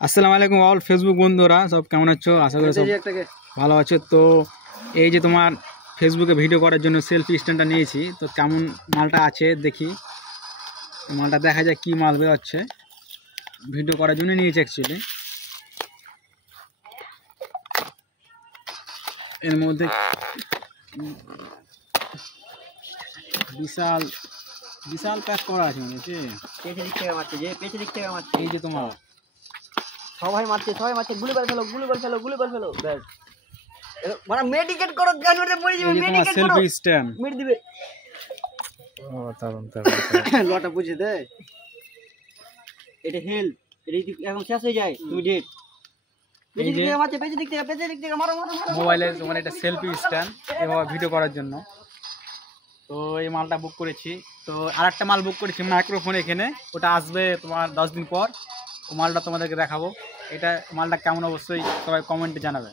আসসালামু আলাইকুম all Facebook বন্ধুরা, সব কেমন আছো? আশা করি সব ভালো আছো। তো এই যে তোমার ফেসবুকে ভিডিও করার জন্য সেলফি স্ট্যান্ডটা নিয়েছি, তো কেমন মালটা আছে দেখি। মালটা দেখা যায় কি মাল বেরোচ্ছে, ভিডিও করার জন্য নিয়েছি অ্যাকচুয়ালি। এর মধ্যে বিশাল বিশাল প্যাক করা আছে মনে হচ্ছে। পেছনে দিক থেকে মারছে, পেছনে দিক থেকে মারছে। এই যে তোমার সবাই মারছে, গুলি করে ফেলো ব্যাস। মানে মেডিকেট করো, গানরে পড়ে যাবে, মেডিকেট করো, সেলফি স্ট্যান্ড মেড দিবে। ও তারুন লটা বুঝে দে, এটা হেলথ, এটা এখন শেষ হয়ে যায়, তুমি ডেট। পেছনে দিক থেকে মারছে, পেছনে দিক থেকে মারো। মোবাইলের মানে এটা সেলফি স্ট্যান্ড এভাবে ভিডিও করার জন্য। তো এই মালটা বুক করেছি। তো আরেকটা মাল বুক করেছি মাইক্রোফোন, এখানে ওটা আসবে তোমার 10 দিন পর। ও মালটা তোমাদেরকে দেখাবো। এটা মালটা কেমন অবশ্যই সবাই কমেন্টে জানাবে।